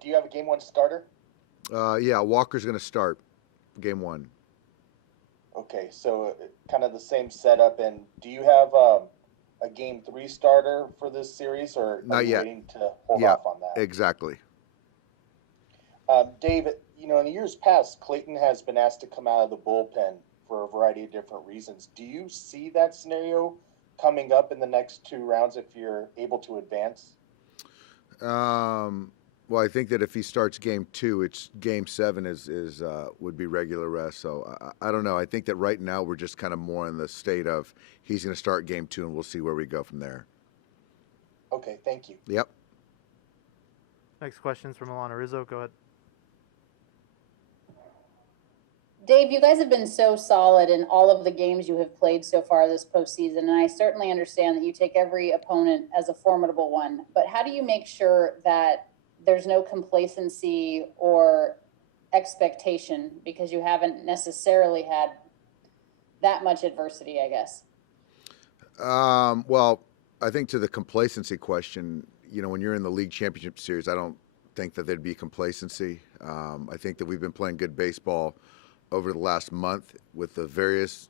Do you have a game one starter? Yeah, Walker's going to start game one. Okay, so kind of the same setup. And do you have a game three starter for this series, or are Not you yet. waiting to hold Yeah, off on that? exactly. Dave, in the years past, Clayton has been asked to come out of the bullpen for a variety of different reasons. Do you see that scenario coming up in the next two rounds if you're able to advance? Well, I think that if he starts game two, it's game seven is would be regular rest. So I don't know. I think that right now we're just kind of more in the state of he's going to start game two, and we'll see where we go from there. Okay, thank you. Yep. Next question's from Alana Rizzo. Go ahead. Dave, you guys have been so solid in all of the games you have played so far this postseason, and I certainly understand that you take every opponent as a formidable one. But how do you make sure that there's no complacency or expectation because you haven't necessarily had that much adversity, I guess? Well, I think to the complacency question, when you're in the league championship series, I don't think that there'd be complacency. I think that we've been playing good baseball over the last month with the various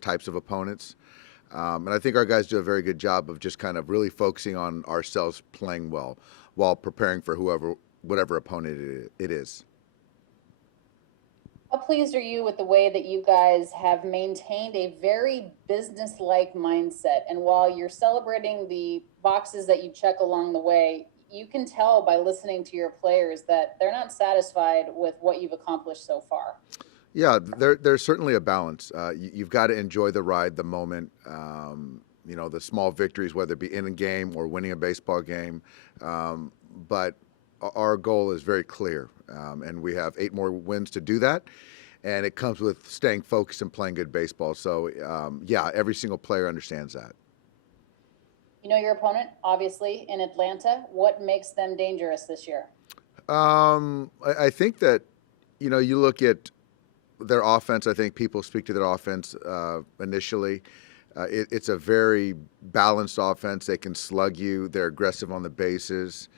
types of opponents. And I think our guys do a very good job of just kind of really focusing on ourselves playing well while preparing for whatever opponent it is. How pleased are you with the way that you guys have maintained a very business-like mindset? And while you're celebrating the boxes that you check along the way, you can tell by listening to your players that they're not satisfied with what you've accomplished so far. Yeah, there's certainly a balance. You've got to enjoy the ride, the moment, the small victories, whether it be in a game or winning a baseball game. But our goal is very clear, and we have 8 more wins to do that. And it comes with staying focused and playing good baseball. So, every single player understands that. You know your opponent, obviously, in Atlanta. What makes them dangerous this year? I think that, you look at their offense. I think people speak to their offense initially. It's a very balanced offense. They can slug you. They're aggressive on the bases.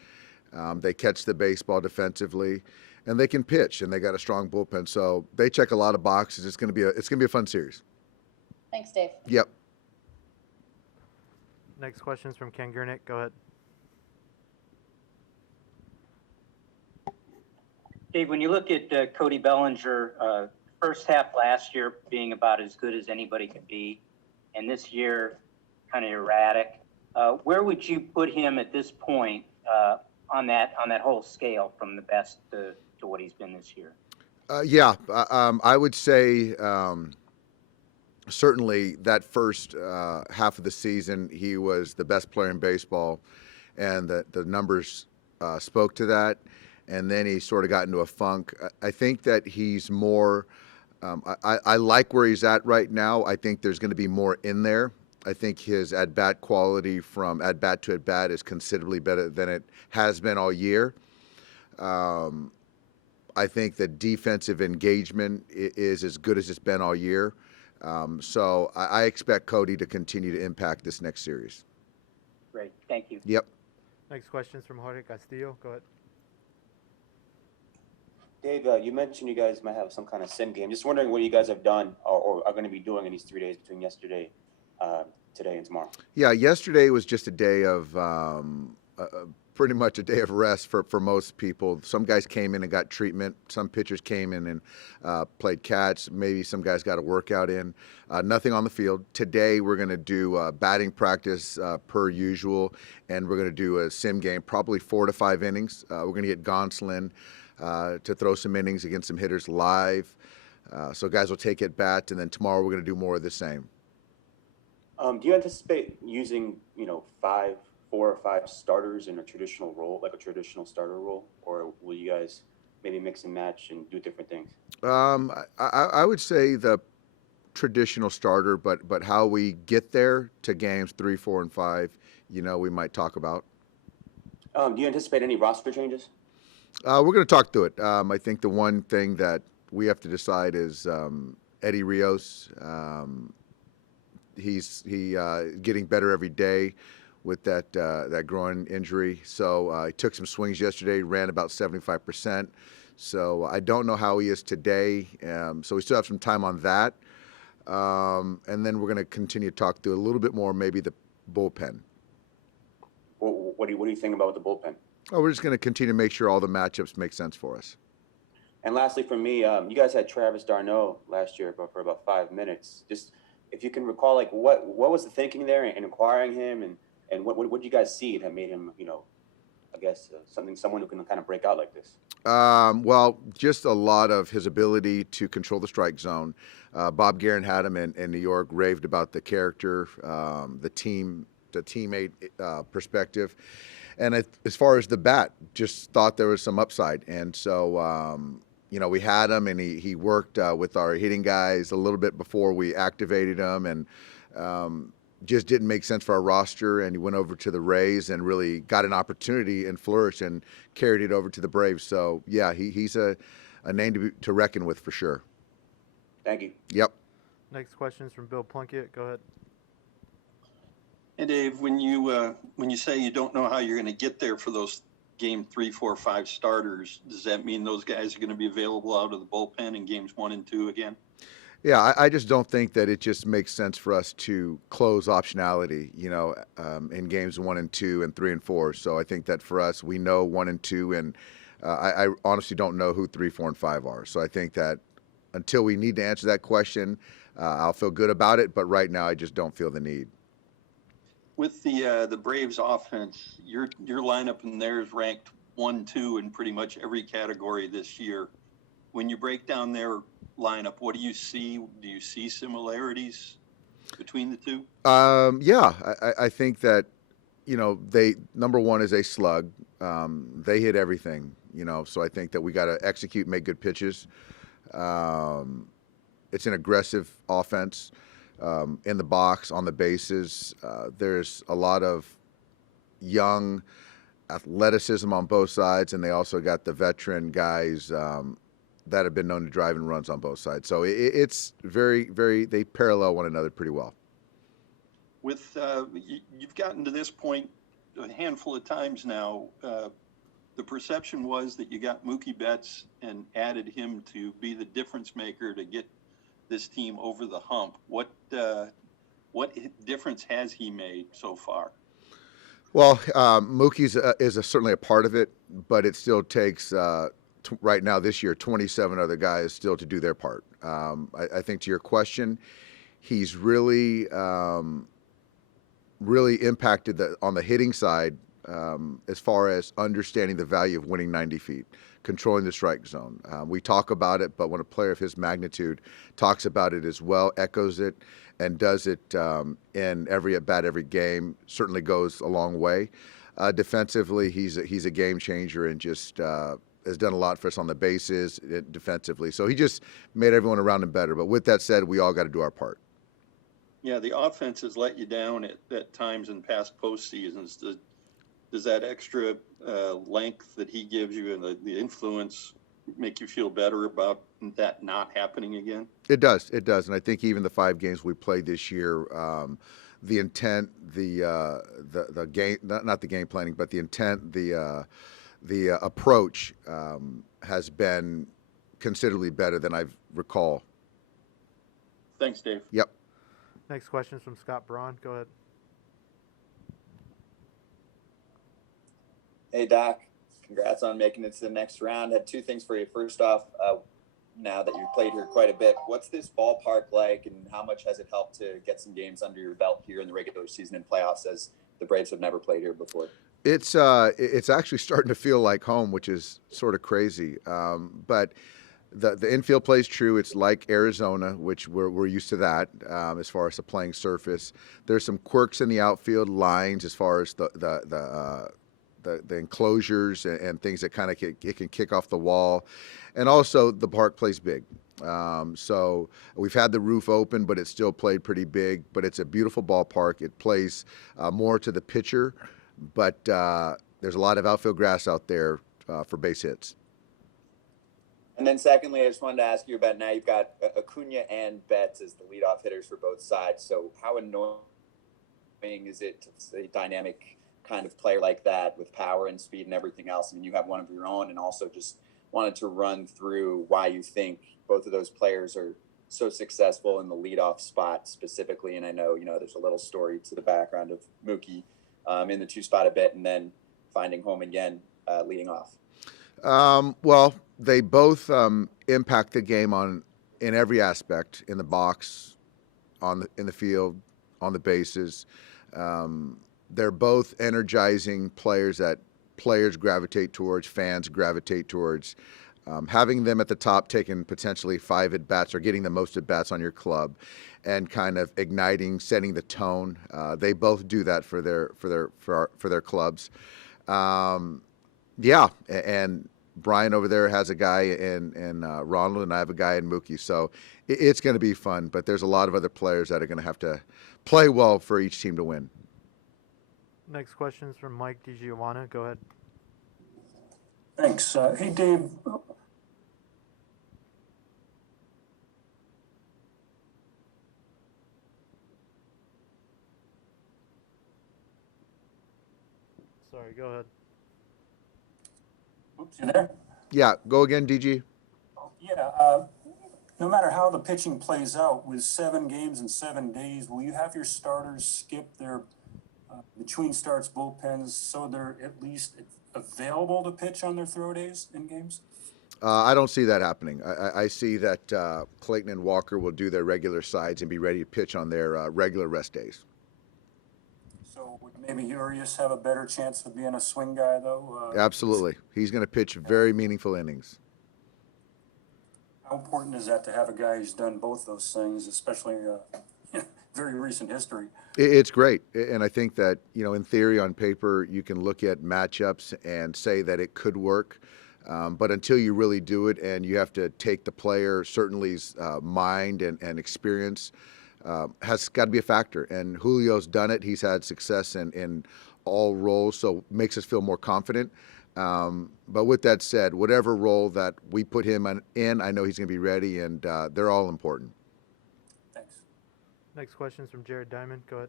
They catch the baseball defensively, and they can pitch. And they got a strong bullpen. So they check a lot of boxes. It's going to be a fun series. Thanks, Dave. Yep. Next question's from Ken Gurnick. Go ahead. Dave, when you look at Cody Bellinger, first half last year being about as good as anybody could be, and this year kind of erratic, where would you put him at this point on that whole scale from the best to what he's been this year? I would say certainly that first half of the season, he was the best player in baseball, and the numbers spoke to that. And then he sort of got into a funk. I think that he's more I like where he's at right now. I think there's going to be more in there. I think his at-bat quality from at-bat to at-bat is considerably better than it has been all year. I think the defensive engagement is as good as it's been all year. So I expect Cody to continue to impact this next series. Great. Thank you. Yep. Next question's from Jorge Castillo. Go ahead. Dave, you mentioned you guys might have some kind of sim game. Just wondering what you guys have done or are going to be doing in these 3 days between yesterday, today, and tomorrow. Yeah, yesterday was just a day of pretty much a day of rest for most people. Some guys came in and got treatment. Some pitchers came in and played catch. Maybe some guys got a workout in. Nothing on the field. Today we're going to do batting practice per usual, and we're going to do a sim game, probably 4 to 5 innings. We're going to get Gonsolin to throw some innings against some hitters live. So guys will take at bat, and then tomorrow we're going to do more of the same. Do you anticipate using, 4 or 5 starters in a traditional role, like a traditional starter role, or will you guys maybe mix and match and do different things? I would say the traditional starter, but how we get there to games 3, 4, and 5, we might talk about. Do you anticipate any roster changes? We're going to talk through it. I think the one thing that we have to decide is Eddie Rios. He's getting better every day. with that groin injury. So he took some swings yesterday, ran about 75%. So I don't know how he is today. So we still have some time on that. And then we're going to continue to talk through a little bit more, maybe the bullpen. What do you think about the bullpen? Oh, we're just going to continue to make sure all the matchups make sense for us. And lastly, for me, you guys had Travis d'Arnaud last year, but for about 5 minutes. Just if you can recall, like what was the thinking there in acquiring him, and what did you guys see that made him, I guess someone who can kind of break out like this? Well, just a lot of his ability to control the strike zone. Bob Guerin had him in New York, raved about the character, the teammate perspective. And as far as the bat, just thought there was some upside. And so, we had him, and he worked with our hitting guys a little bit before we activated him, and just didn't make sense for our roster. And he went over to the Rays and really got an opportunity and flourished and carried it over to the Braves. So, yeah, he's a name to reckon with for sure. Thank you. Yep. Next question is from Bill Plunkett. Go ahead. Hey, Dave, when you say you don't know how you're going to get there for those game 3, 4, 5 starters, does that mean those guys are going to be available out of the bullpen in games 1 and 2 again? Yeah, I just don't think that it just makes sense for us to close optionality, in games 1 and 2 and 3 and 4. So I think that for us, we know 1 and 2, and I honestly don't know who 3, 4, and 5 are. So I think that until we need to answer that question, I'll feel good about it. But right now, I just don't feel the need. With the Braves offense, your lineup and theirs ranked 1, 2 in pretty much every category this year. When you break down their lineup, what do you see? Do you see similarities between the two? Yeah, I think that, they, number one is a slug. They hit everything, so I think that we got to execute, make good pitches. It's an aggressive offense. In the box, on the bases. There's a lot of young athleticism on both sides, and they also got the veteran guys that have been known to drive in runs on both sides. So it's very, very, they parallel one another pretty well. With you've gotten to this point a handful of times now. The perception was that you got Mookie Betts and added him to be the difference maker to get this team over the hump. What difference has he made so far? Well, Mookie's certainly a part of it, but it still takes right now this year 27 other guys still to do their part. I think to your question, he's really impacted on the hitting side as far as understanding the value of winning 90 feet. Controlling the strike zone. We talk about it, but when a player of his magnitude talks about it as well, echoes it, and does it in every at-bat, every game, certainly goes a long way. Defensively, he's a game changer and just has done a lot for us on the bases defensively. So he just made everyone around him better. But with that said, we all got to do our part. Yeah, the offense has let you down at times in past postseasons. Does that extra length that he gives you and the influence make you feel better about that not happening again? It does. And I think even the 5 games we played this year, the intent, the game, not the game planning, but the intent, the approach has been considerably better than I recall. Thanks, Dave. Yep. Next question is from Scott Braun. Go ahead. Hey, Doc. Congrats on making it to the next round. Had 2 things for you. First off, now that you've played here quite a bit, what's this ballpark like, and how much has it helped to get some games under your belt here in the regular season and playoffs, as the Braves have never played here before? It's actually starting to feel like home, which is sort of crazy. But the infield plays true. It's like Arizona, which we're used to that as far as the playing surface. There's some quirks in the outfield lines as far as the enclosures and things that kind of it can kick off the wall. And also the park plays big. So we've had the roof open, but it's still played pretty big. But it's a beautiful ballpark. It plays more to the pitcher, but there's a lot of outfield grass out there for base hits. And then secondly, I just wanted to ask you about, now you've got Acuna and Betts as the leadoff hitters for both sides. So how annoying Is it a dynamic kind of player like that with power and speed and everything else? I mean, you have one of your own, and also just wanted to run through why you think both of those players are so successful in the leadoff spot specifically. And I know, there's a little story to the background of Mookie in the 2 spot a bit and then finding home again leading off. Well, they both impact the game in every aspect, in the box, in the field, on the bases. They're both energizing players that players gravitate towards, fans gravitate towards. Having them at the top, taking potentially 5 at bats or getting the most at bats on your club, and kind of igniting, setting the tone. They both do that for their clubs. Yeah, and Brian over there has a guy in Ronald, and I have a guy in Mookie. So it's going to be fun. But there's a lot of other players that are going to have to play well for each team to win. Next question is from Mike DiGiovanna. Go ahead. Thanks. Hey, Dave. Sorry, go ahead. Oops, you there? Yeah, go again, DG. Yeah. No matter how the pitching plays out, with 7 games in 7 days, will you have your starters skip their between starts bullpens so they're at least available to pitch on their throw days in games? I don't see that happening. I see that Clayton and Walker will do their regular sides and be ready to pitch on their regular rest days. So would maybe Urias have a better chance of being a swing guy, though? Absolutely. He's going to pitch very meaningful innings. How important is that to have a guy who's done both those things, especially very recent history? It's great. And I think that, in theory, on paper, you can look at matchups and say that it could work. But until you really do it, and you have to take the player, certainly's mind and experience has got to be a factor. And Julio's done it. He's had success in all roles, so makes us feel more confident. But with that said, whatever role that we put him in, I know he's going to be ready, and they're all important. Thanks. Next question is from Jared Diamond. Go ahead.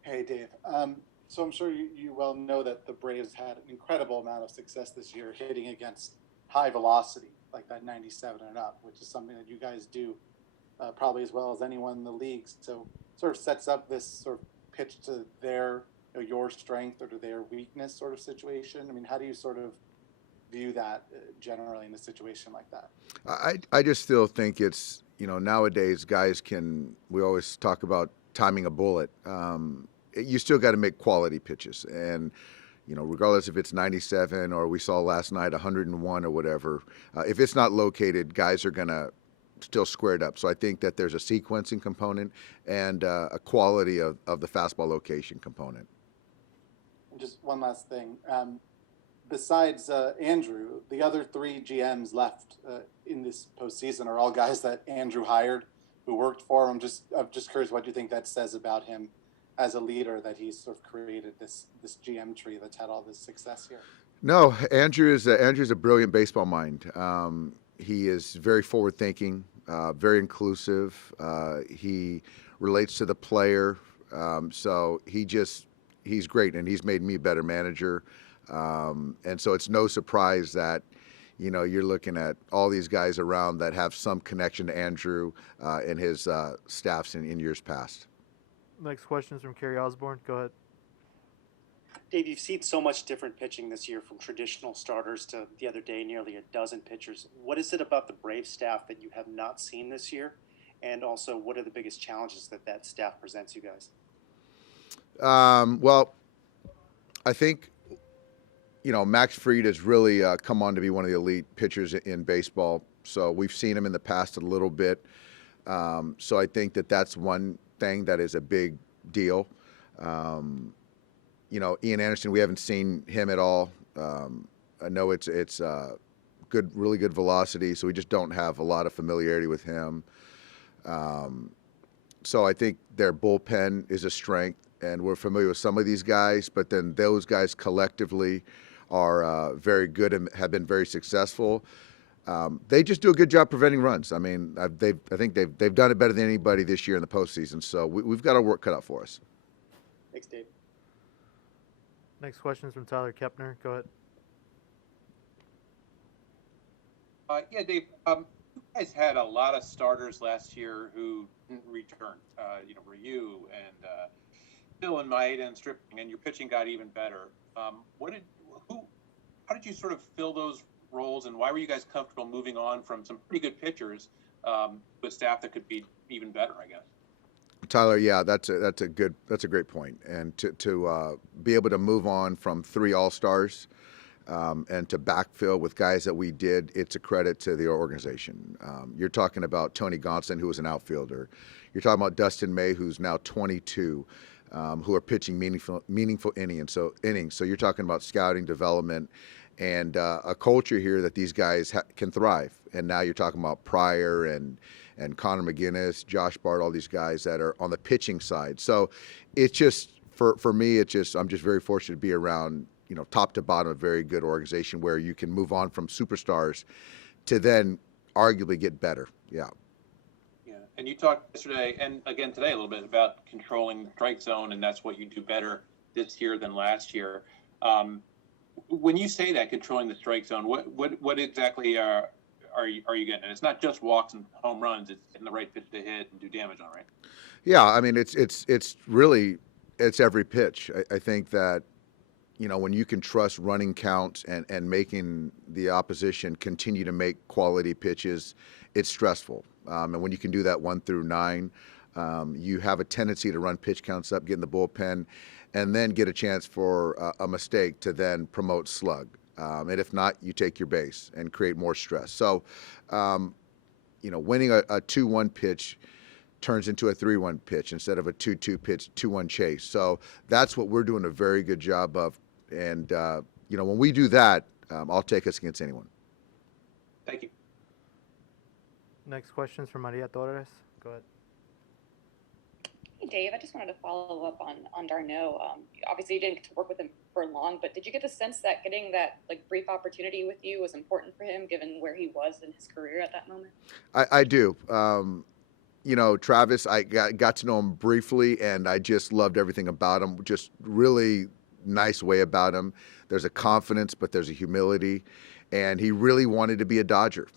Hey, Dave. So I'm sure you well know that the Braves had an incredible amount of success this year hitting against high velocity, like that 97 and up, which is something that you guys do probably as well as anyone in the league. So sort of sets up this sort of pitch to your strength or to their weakness sort of situation. I mean, how do you sort of view that generally in a situation like that? I just still think it's, nowadays we always talk about timing a bullet. You still got to make quality pitches. And, regardless if it's 97 or we saw last night 101 or whatever, if it's not located, guys are going to still square it up. So I think that there's a sequencing component and a quality of the fastball location component. And just one last thing. Besides Andrew, the other 3 GMs left in this postseason are all guys that Andrew hired who worked for him. I'm just curious what you think that says about him as a leader, that he's sort of created this GM tree that's had all this success here. No, Andrew's a brilliant baseball mind. He is very forward thinking, very inclusive. He relates to the player. So he's great, and he's made me a better manager. And so it's no surprise that, you're looking at all these guys around that have some connection to Andrew and his staffs in years past. Next question is from Kerry Osborne. Go ahead. Dave, you've seen so much different pitching this year, from traditional starters to the other day nearly a dozen pitchers. What is it about the Braves staff that you have not seen this year? And also, what are the biggest challenges that staff presents you guys? Well, I think, Max Fried has really come on to be one of the elite pitchers in baseball. So we've seen him in the past a little bit. So I think that's one thing that is a big deal. Ian Anderson, we haven't seen him at all. I know it's really good velocity, so we just don't have a lot of familiarity with him. So I think their bullpen is a strength, and we're familiar with some of these guys, but then those guys collectively are very good and have been very successful. They just do a good job preventing runs. I mean, I think they've done it better than anybody this year in the postseason. So we've got our work cut out for us. Thanks, Dave. Next question is from Tyler Kepner. Go ahead. Yeah, Dave. You guys had a lot of starters last year who didn't return. Ryu and Bill and Maeda and Stripping, and your pitching got even better. How did you sort of fill those roles, and why were you guys comfortable moving on from some pretty good pitchers with staff that could be even better, I guess? Tyler, yeah, that's a great point. And to be able to move on from 3 All-Stars and to backfill with guys that we did, it's a credit to the organization. You're talking about Tony Gonsolin, who was an outfielder. You're talking about Dustin May, who's now 22, who are pitching meaningful innings. So you're talking about scouting, development, and a culture here that these guys can thrive. And now you're talking about Pryor and Connor McGinnis, Josh Bart, all these guys that are on the pitching side. So it's just, for me, I'm just very fortunate to be around, top to bottom, a very good organization where you can move on from superstars to then arguably get better. Yeah. Yeah. And you talked yesterday and again today a little bit about controlling the strike zone, and that's what you do better this year than last year. When you say that, controlling the strike zone, what exactly are you getting? And it's not just walks and home runs; it's getting the right pitch to hit and do damage on, right? Yeah, I mean it's really every pitch. I think that when you can trust running counts and making the opposition continue to make quality pitches, it's stressful. And when you can do that 1 through 9, you have a tendency to run pitch counts up, get in the bullpen, and then get a chance for a mistake to then promote slug. And if not, you take your base and create more stress. So, winning a 2-1 pitch turns into a 3-1 pitch instead of a 2-2 pitch, 2-1 chase. So that's what we're doing a very good job of. And, when we do that, I'll take us against anyone. Thank you. Next question is from Maria Torres. Go ahead. Hey, Dave, I just wanted to follow up on Darno. Obviously, you didn't get to work with him for long, but did you get the sense that getting that brief opportunity with you was important for him, given where he was in his career at that moment? I do. Travis, I got to know him briefly, and I just loved everything about him. Just really nice way about him. There's a confidence, but there's a humility, and he really wanted to be a Dodger.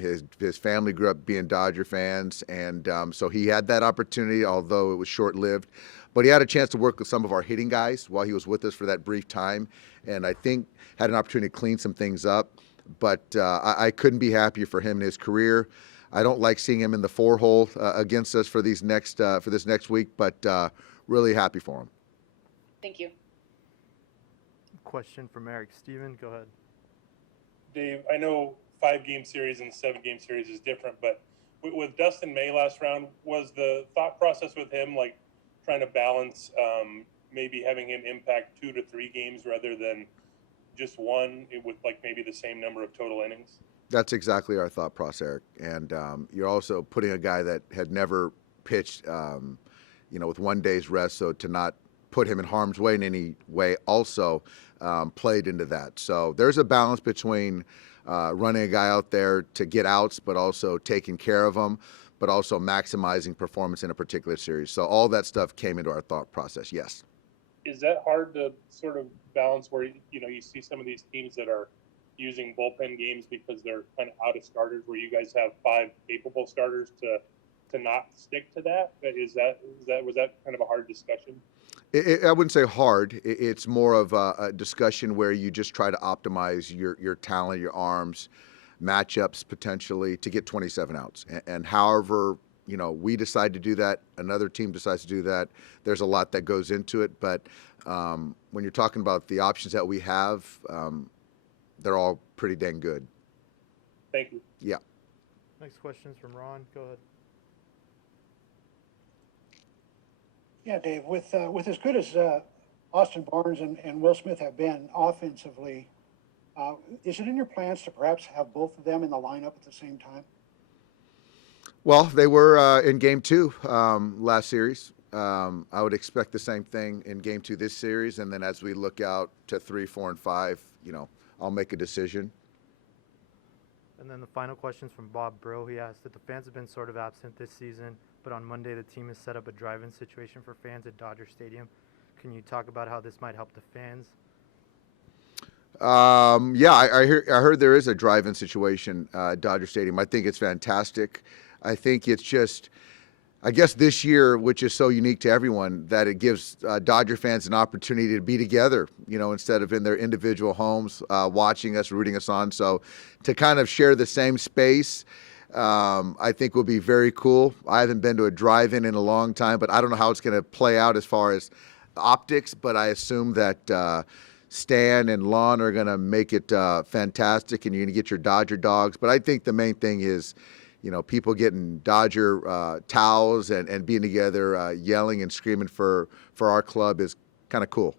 His family grew up being Dodger fans, and so he had that opportunity, although it was short-lived. But he had a chance to work with some of our hitting guys while he was with us for that brief time, and I think had an opportunity to clean some things up. But I couldn't be happier for him in his career. I don't like seeing him in the 4-hole against us for this next week, but really happy for him. Thank you. Question from Eric Steven. Go ahead. Dave, I know 5-game series and 7-game series is different, but with Dustin May last round, was the thought process with him trying to balance maybe having him impact 2 to 3 games rather than just one with maybe the same number of total innings? That's exactly our thought process, Eric. And you're also putting a guy that had never pitched, with 1 day's rest, so to not put him in harm's way in any way also played into that. So there's a balance between running a guy out there to get outs, but also taking care of them, but also maximizing performance in a particular series. So all that stuff came into our thought process, yes. Is that hard to sort of balance where, you see some of these teams that are using bullpen games because they're kind of out of starters, where you guys have 5 capable starters to not stick to that? Was that kind of a hard discussion? I wouldn't say hard. It's more of a discussion where you just try to optimize your talent, your arms, matchups potentially to get 27 outs. And however, we decide to do that, another team decides to do that. There's a lot that goes into it. But when you're talking about the options that we have, they're all pretty dang good. Thank you. Yeah. Next question is from Ron. Go ahead. Yeah, Dave, with as good as Austin Barnes and Will Smith have been offensively, is it in your plans to perhaps have both of them in the lineup at the same time? Well, they were in Game 2 last series. I would expect the same thing in Game 2 this series, and then as we look out to 3, 4, and 5, I'll make a decision. And then the final question's from Bob Bro. He asked that the fans have been sort of absent this season, but on Monday the team has set up a drive-in situation for fans at Dodger Stadium. Can you talk about how this might help the fans? Yeah, I heard there is a drive-in situation at Dodger Stadium. I think it's fantastic. I think it's just, I guess this year, which is so unique to everyone, that it gives Dodger fans an opportunity to be together, instead of in their individual homes, watching us, rooting us on. So to kind of share the same space, I think will be very cool. I haven't been to a drive-in in a long time, but I don't know how it's going to play out as far as optics, but I assume that Stan and Lon are going to make it fantastic, and you're going to get your Dodger dogs. But I think the main thing is, people getting Dodger towels and being together, yelling and screaming for our club is kind of cool.